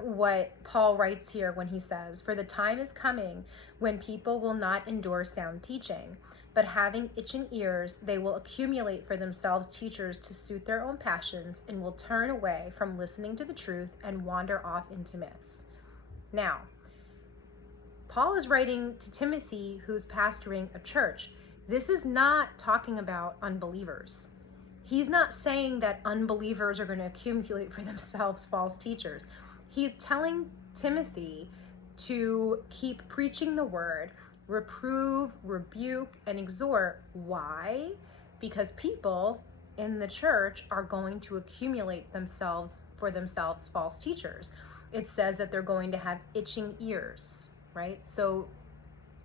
what Paul writes here when he says, "For the time is coming when people will not endure sound teaching, but having itching ears, they will accumulate for themselves teachers to suit their own passions and will turn away from listening to the truth and wander off into myths." Now, Paul is writing to Timothy, who's pastoring a church. This is not talking about unbelievers. He's not saying that unbelievers are going to accumulate for themselves false teachers. He's telling Timothy to keep preaching the word, reprove, rebuke, and exhort. Why? Because people in the church are going to accumulate for themselves false teachers. It says that they're going to have itching ears, right? So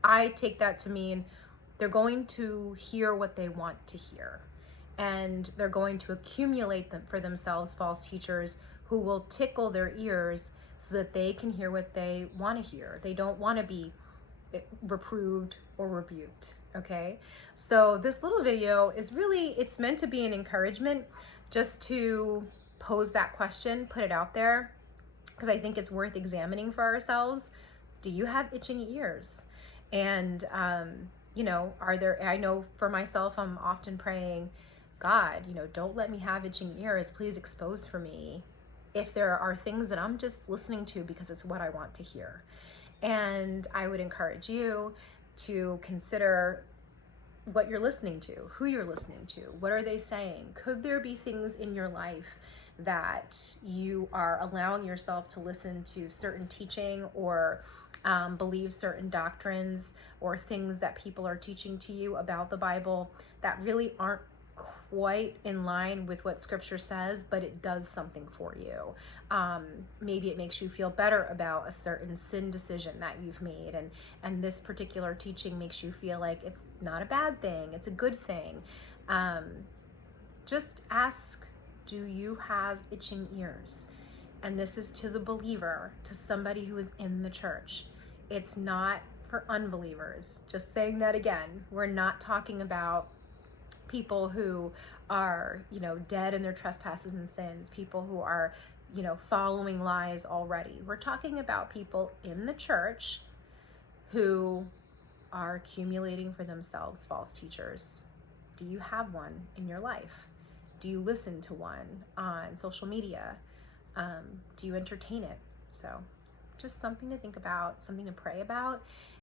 I take that to mean they're going to hear what they want to hear, and they're going to accumulate them for themselves false teachers who will tickle their ears so that they can hear what they want to hear. They don't want to be reproved or rebuked. Okay, so this little video is really, it's meant to be an encouragement, just to pose that question, put it out there, because I think it's worth examining for ourselves. Do you have itching ears? And I know for myself, I'm often praying, God, don't let me have itching ears. Please expose for me if there are things that I'm just listening to because it's what I want to hear. And I would encourage you to consider what you're listening to, who you're listening to, what are they saying? Could there be things in your life that you are allowing yourself to listen to certain teaching or believe certain doctrines or things that people are teaching to you about the Bible that really aren't quite in line with what Scripture says, but it does something for you? Maybe it makes you feel better about a certain sin decision that you've made, and this particular teaching makes you feel like it's not a bad thing, it's a good thing. Just ask, do you have itching ears? And this is to the believer, to somebody who is in the church. It's not for unbelievers. Just saying that again. We're not talking about people who are, dead in their trespasses and sins, people who are, following lies already. We're talking about people in the church who are accumulating for themselves false teachers. Do you have one in your life? Do you listen to one on social media? Do you entertain it? So just something to think about, something to pray about.